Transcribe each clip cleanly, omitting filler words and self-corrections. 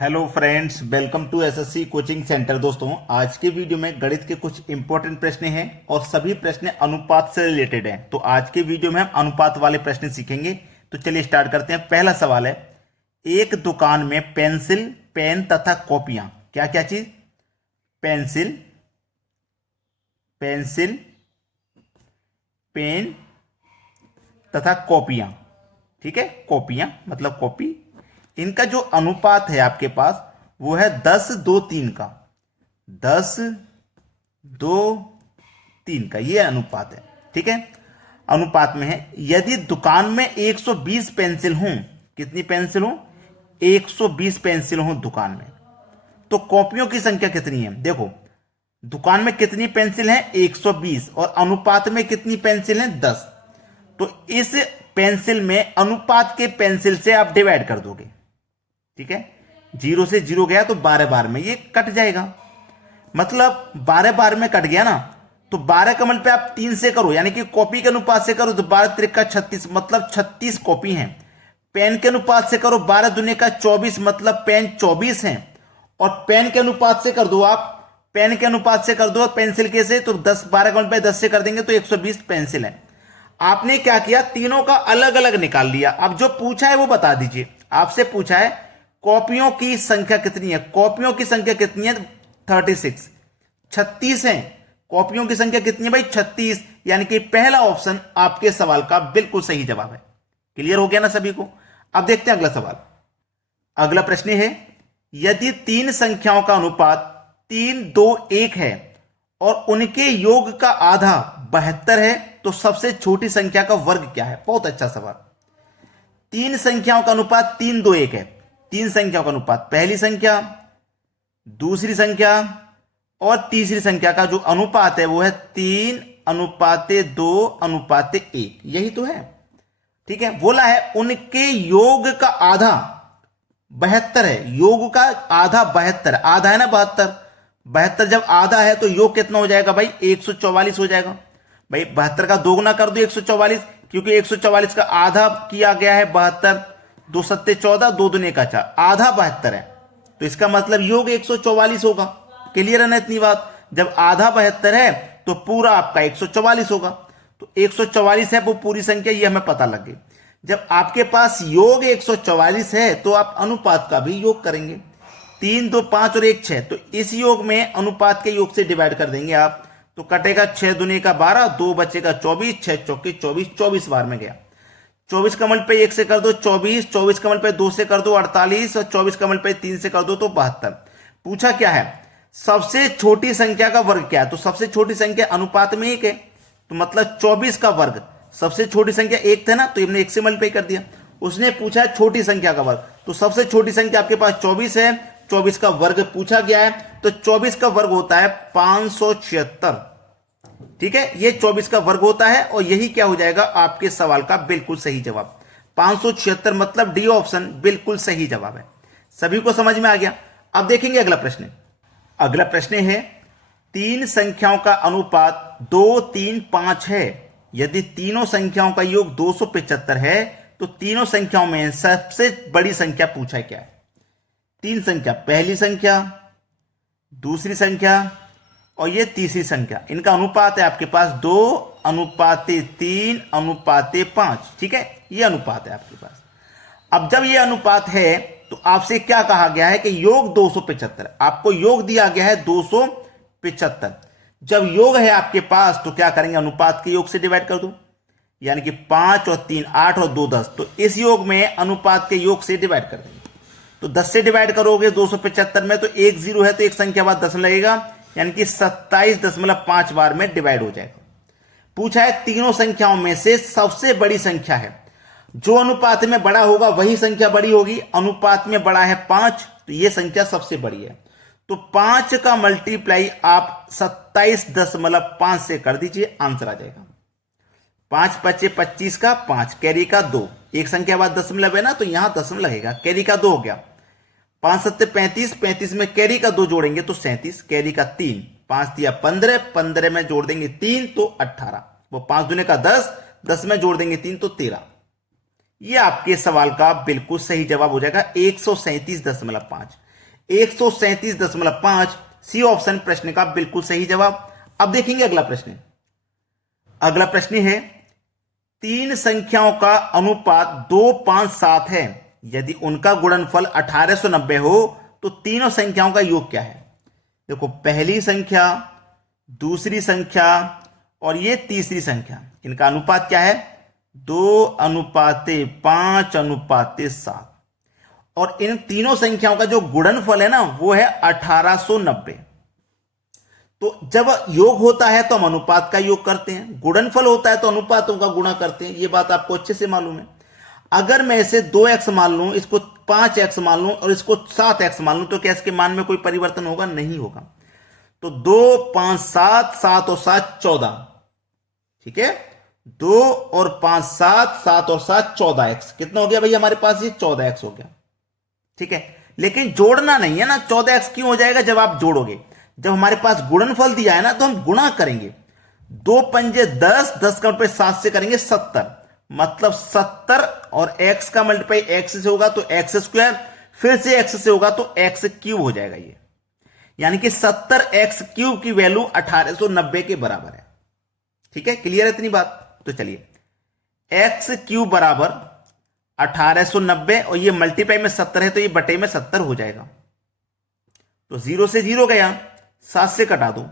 Hello friends, welcome to SSC coaching centre. दोस्तों, आज के वीडियो में गणित के कुछ इंपॉर्टेंट प्रश्न हैं और सभी प्रश्न अनुपात से रिलेटेड हैं। तो आज के वीडियो में हम अनुपात वाले प्रश्न सीखेंगे। तो चलिए स्टार्ट करते हैं। पहला सवाल है, एक दुकान में पेंसिल, पेन तथा कॉपियां, क्या क्या चीज? पेंसिल, पेंसिल, पेन तथा कॉपियां। ठीक है, कॉपियां मतलब कॉपी। इनका जो अनुपात है आपके पास वो है 10:2:3 का। 10:2:3 का ये अनुपात है। ठीक है, अनुपात में है। यदि दुकान में 120 पेंसिल हों, कितनी पेंसिल हो? 120 पेंसिल हो दुकान में, तो कॉपियों की संख्या कितनी है? देखो, दुकान में कितनी पेंसिल है? 120, और अनुपात में कितनी पेंसिल है? 10। तो इस पेंसिल में अनुपात के पेंसिल से आप डिवाइड कर दोगे। ठीक है, 0 से 0 गया तो 12 बार में ये कट जाएगा। मतलब 12 बार में कट गया ना, तो 12 कमल पे आप 3 से करो, यानी कि कॉपी के अनुपात से करो तो 12 त्रिका 36, मतलब 36 कॉपी हैं। पेन के अनुपात से करो 12 दूनी का 24, मतलब पेन 24 हैं। और पेन के अनुपात से कर दो आप, पेन के अनुपात से कर दो पेंसिल के से, तो 10 12 कमल पे 10 से कर देंगे तो 120 पेंसिल है। आपने क्या किया, तीनों का अलग अलग निकाल लिया। अब जो पूछा है वो बता दीजिए। आपसे पूछा है कॉपियों की संख्या कितनी है? कॉपियों की संख्या कितनी है? 36, 36 है। कॉपियों की संख्या कितनी है भाई? 36। यानी कि पहला ऑप्शन आपके सवाल का बिल्कुल सही जवाब है। क्लियर हो गया ना सभी को? अब देखते हैं अगला सवाल। अगला प्रश्न है, यदि तीन संख्याओं का अनुपात 3:2:1 है और उनके योग का आधा 72 है, तो सबसे छोटी संख्या का वर्ग क्या है? बहुत अच्छा सवाल। तीन संख्याओं का अनुपात 3:2:1 है। तीन संख्याओं का अनुपात, पहली संख्या, दूसरी संख्या और तीसरी संख्या का जो अनुपात है वो है 3:2:1। यही तो है। ठीक है, बोला है उनके योग का आधा 72 है। योग का आधा 72, आधा है ना 72। 72 जब आधा है तो योग कितना हो जाएगा भाई? 144 हो जाएगा। भाई 72 का दोगुना कर दो 144, क्योंकि 144 का आधा किया गया है 72। 2 सत्ते 14, 2 दूने का 4, आधा 72 है, तो इसका मतलब योग 144 होगा। क्लियर है ना इतनी बात? जब आधा 72 है तो पूरा आपका 144 होगा। तो 144 है वो पूरी संख्या, ये हमें पता लग गई। जब आपके पास योग 144 है तो आप अनुपात का भी योग करेंगे। 3 2 5 और 1 6, तो इस योग में अनुपात के योग से डिवाइड कर देंगे आप, तो कटेगा 6 दूने का 12, 2 बचेगा 24, 6 चौके 24, 24 बार में गया। 24 कमल पे 1 से कर दो 24, 24 कमल पे 2 से कर दो 48, और 24 कमल पे 3 से कर दो तो 72। पूछा क्या है? सबसे छोटी संख्या का वर्ग क्या है? तो सबसे छोटी संख्या अनुपात में 1 है, तो मतलब 24 का वर्ग। सबसे छोटी संख्या 1 था ना, तो हमने 1 से मल्टीप्लाई कर दिया। उसने पूछा छोटी संख्या का वर्ग, तो सबसे छोटी संख्या आपके पास 24 है। 24 का वर्ग पूछा गया है, तो 24 का वर्ग होता है 576। ठीक है, ये 24 का वर्ग होता है, और यही क्या हो जाएगा आपके सवाल का बिल्कुल सही जवाब। 576 मतलब डी ऑप्शन बिल्कुल सही जवाब है। सभी को समझ में आ गया? अब देखेंगे अगला प्रश्न। अगला प्रश्न है, तीन संख्याओं का अनुपात 2 3 5 है। यदि तीनों संख्याओं का योग 275 है, तो तीनों संख्याओं में सबसे बड़ी संख्या पूछा है क्या है? तीन संख्या, पहली संख्या, दूसरी संख्या और ये तीसरी संख्या, इनका अनुपात है आपके पास 2:3:5। ठीक है, ये अनुपात है आपके पास। अब जब ये अनुपात है तो आपसे क्या कहा गया है कि योग 275, आपको योग दिया गया है 275। जब योग है आपके पास तो क्या करेंगे? अनुपात के योग से डिवाइड कर दो, यानी कि 5 और 3 8 और 2 10, तो इस योग में अनुपात के योग से डिवाइड कर देंगे। तो 10 से डिवाइड करोगे 275 में, तो 1 0 है तो एक संख्या बाद 10 लगेगा, यानी कि 27.5 बार में डिवाइड हो जाएगा। पूछा है तीनों संख्याओं में से सबसे बड़ी संख्या है। जो अनुपात में बड़ा होगा वही संख्या बड़ी होगी। अनुपात में बड़ा है 5, तो यह संख्या सबसे बड़ी है। तो 5 का मल्टीप्लाई आप 27.5 से कर दीजिए, आंसर आ जाएगा। 5 बचे 25 का 5, कैरी का 2, एक संख्या बाद दशमलव है ना, तो यहां दशमलव लगेगा, कैरी का 2 हो गया। 5 7 35, 35 में कैरी का 2 जोड़ेंगे तो 37, कैरी का 3, 5 दिया 15, 15 में जोड़ देंगे 3 तो 18, वो 5 दूने का 10, 10 में जोड़ देंगे 3 तो 13। ये आपके सवाल का बिल्कुल सही जवाब हो जाएगा 137.5। 137.5। सी ऑप्शन प्रश्न का बिल्कुल सही जवाब। अब देखेंगे अगला प्रश्न। अगला प्रश्न है, तीन संख्याओं का अनुपात 2, 5, 7 है। यदि उनका गुणनफल 1890 हो तो तीनों संख्याओं का योग क्या है? देखो, पहली संख्या, दूसरी संख्या और ये तीसरी संख्या, इनका अनुपात क्या है? 2:5:7। और इन तीनों संख्याओं का जो गुणनफल है ना, वो है 1890। तो जब योग होता है तो हम अनुपात का योग करते हैं, गुणनफल होता है तो अनुपातों का गुणा करते हैं। ये बात आपको अच्छे से मालूम है। अगर मैं इसे 2x मान लूं, इसको 5x मान लूं और इसको 7x मान लूं, तो क्या इसके मान में कोई परिवर्तन होगा? नहीं होगा। तो 2, 5, 7, 7 और 7 14। ठीक है, 2 और 5 7, 7 और 7 14x। कितना हो गया भैया हमारे पास? ये 14x हो गया। ठीक है, लेकिन जोड़ना नहीं है ना। 14x क्यों हो जाएगा? जब आप जोड़ोगे, जब हमारे पास गुणनफल दिया है ना, तो हम गुणा करेंगे। 2 पंजे 10, 10 का मल्टीप्लाई 7 से करेंगे 70, मतलब 70 और x का मल्टीप्लाई x से होगा तो x स्क्वायर, फिर से x से होगा तो x क्यूब हो जाएगा। ये यानी कि 70x क्यूब की वैल्यू 1890 के बराबर है। ठीक है, क्लियर है इतनी बात? तो चलिए, x क्यूब बराबर 1890 और ये मल्टीप्लाई में 70 है तो ये बटे में 70 हो जाएगा। तो 0 से 0 गया, 7 से कटा दो,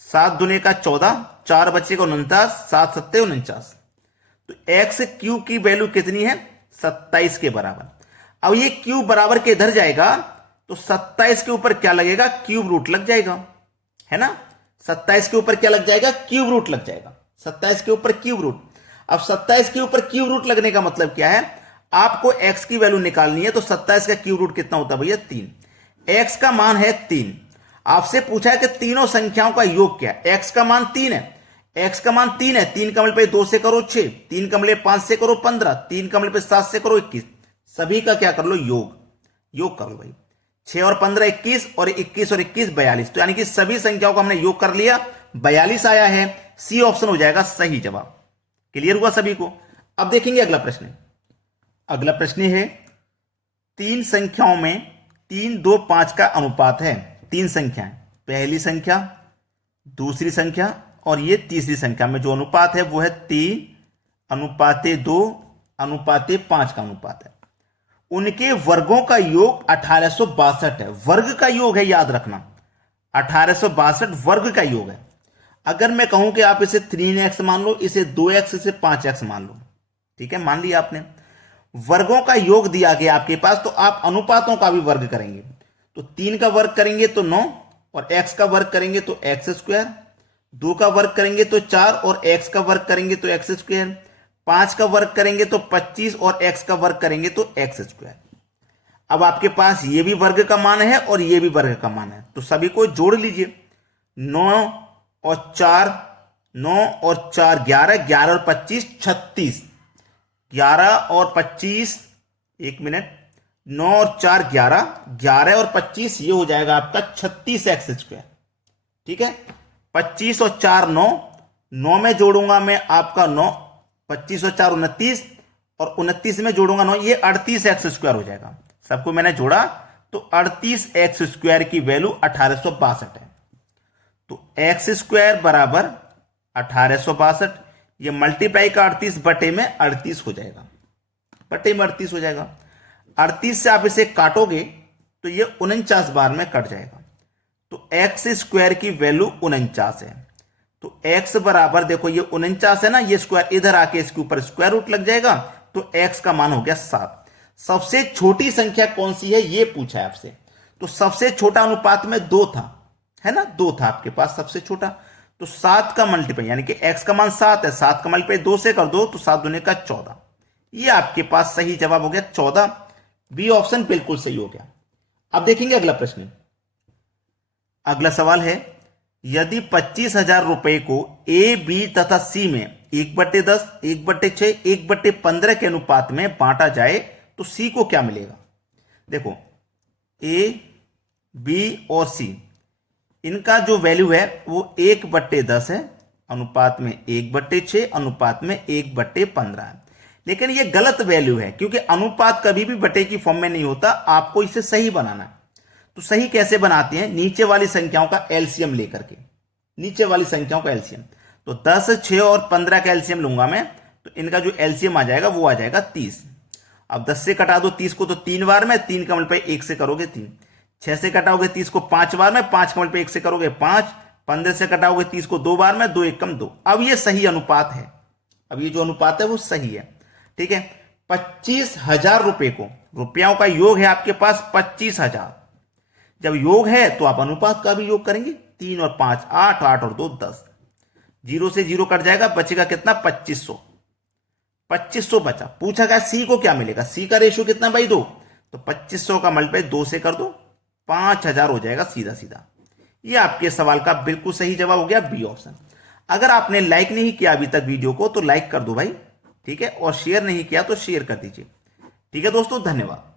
7 दूने का 14, 4 बचेगा 49, 7 सत्ते 49। तो x क्यूब की वैल्यू कितनी है? 27 के बराबर। अब ये क्यूब बराबर के इधर जाएगा तो 27 के ऊपर क्या लगेगा? क्यूब रूट लग जाएगा, है ना? 27 के ऊपर क्या लग जाएगा? क्यूब रूट लग जाएगा। 27 के ऊपर क्यूब रूट। अब 27 के ऊपर क्यूब रूट लगने का मतलब क्या है? आपको x की वैल्यू निकालनी है। तो 27 का क्यूब रूट कितना होता है भैया? 3। x का मान है 3। आपसे पूछा है कि तीनों संख्याओं का योग क्या है? x का मान 3 है। x का मान 3 है। 3 का मल्टीप्लाई 2 से करो 6, 3 का मल्टीप्लाई 5 से करो 15, 3 का मल्टीप्लाई 7 से करो 21। सभी का क्या कर लो? योग कर लो भाई। 6 और 15 21 और 21 और 21 42। तो यानी कि सभी संख्याओं का हमने योग कर लिया, 42 आया है। सी ऑप्शन हो जाएगा सही जवाब। क्लियर हुआ सभी को? अब देखेंगे अगला प्रश्न। अगला प्रश्न है, तीन संख्याओं में 3, 2, 5 का अनुपात है। तीन संख्याएं, पहली संख्या, दूसरी संख्या और ये तीसरी संख्या में जो अनुपात है वो है 3:2:5 का अनुपात है। उनके वर्गों का योग 1862 है। वर्ग का योग है, याद रखना। 1862 वर्ग का योग है। अगर मैं कहूं कि आप इसे 3x मान लो, इसे 2x, इसे 5x मान लो, ठीक है, मान लिया आपने। वर्गों का योग दिया गया आपके पास, तो आप अनुपातों का भी वर्ग करेंगे। तो 3 का वर्ग करेंगे तो 9 और x का वर्ग करेंगे तो x स्क्वायर, 2 का वर्ग करेंगे तो 4 और x का वर्ग करेंगे तो x स्क्वायर, 5 का वर्ग करेंगे तो 25 और x का वर्ग करेंगे तो x स्क्वायर। अब आपके पास ये भी वर्ग का मान है और ये भी वर्ग का मान है, तो सभी को जोड़ लीजिए। 9 और 4 11, 11 और 25 36, 11 और 25, एक मिनट, 9 और 4 11, 11 और 25 ये हो जाएगा आपका 36x स्क्वायर। ठीक है, 25 और 4 9, 9 में जोड़ूंगा मैं आपका 9, 25 और 4 29 और 29 में जोड़ूंगा 9, ये 38x स्क्वायर हो जाएगा। सबको मैंने जोड़ा तो 38x स्क्वायर की वैल्यू 1862 है। तो x स्क्वायर बराबर 1862, ये मल्टीप्लाई का 38 बटे में 38 हो जाएगा, बटे में 38 हो जाएगा। 38 से आप इसे काटोगे तो ये 49 बार में कट जाएगा। तो x स्क्वायर की वैल्यू 49 है। तो x बराबर, देखो ये 49 है ना, ये स्क्वायर इधर आके इसके ऊपर स्क्वायर रूट लग जाएगा, तो x का मान हो गया 7। सबसे छोटी संख्या कौन सी है ये पूछा है आपसे। तो सबसे छोटा अनुपात में 2 था, है ना, 2 था आपके पास सबसे छोटा। तो 7 का मल्टीप्लाई, यानी कि x का मान 7 है, 7 का मल्टीप्लाई 2 से कर दो तो 7 दूने का 14। ये आपके पास सही जवाब हो गया 14। बी ऑप्शन बिल्कुल सही हो गया। अब देखेंगे अगला प्रश्न। अगला सवाल है, यदि 25,000 रुपए को ए, बी तथा सी में 1/10, 1/6, 1/15 के अनुपात में बांटा जाए तो सी को क्या मिलेगा? देखो, ए, बी और सी, इनका जो वैल्यू है वो 1/10 है, अनुपात में 1/6, अनुपात में 1/15 है। लेकिन ये गलत वैल्यू है, क्योंकि अनुपात कभी भी बटे की फॉर्म में नहीं होता, आपको इसे सही बनाना है। तो सही कैसे बनाते हैं? नीचे वाली संख्याओं का एलसीएम लेकर के, नीचे वाली संख्याओं का एलसीएम। तो 10, 6 और 15 का एलसीएम लूंगा मैं, तो इनका जो एलसीएम आ जाएगा वो आ जाएगा 30। अब 10 से कटा दो 30 को तो 3 बार में, 3 का मल्टीप्लाई 1 से करोगे 3। 6 से कटाओगे 30 को 5 बार में, 5 का मल्टीप्लाई 1 से करोगे 5। 15 से कटाओगे 30 को 2 बार में, 2 1 कम 2। अब ये सही अनुपात है, अब ये जो अनुपात है वो सही है। ठीक है, 25,000 रुपए को, रुपयों का योग है आपके पास 25,000। जब योग है तो आप अनुपात का भी योग करेंगे, 3 और 5 8, 8 और 2 10। 0 से 0 कट जाएगा, बचेगा कितना? 2500। 2500 बचा। पूछा गया सी को क्या मिलेगा? सी का रेशियो कितना भाई? 2। तो 2500 का मल्टीप्लाई 2 से कर दो, 5000 हो जाएगा सीधा सीधा। ये आपके सवाल का बिल्कुल सही जवाब हो गया, बी ऑप्शन। अगर आपने लाइक नहीं किया अभी तक वीडियो को तो लाइक कर दो भाई, ठीक है, और शेयर नहीं किया तो शेयर कर दीजिए। ठीक है दोस्तों, धन्यवाद।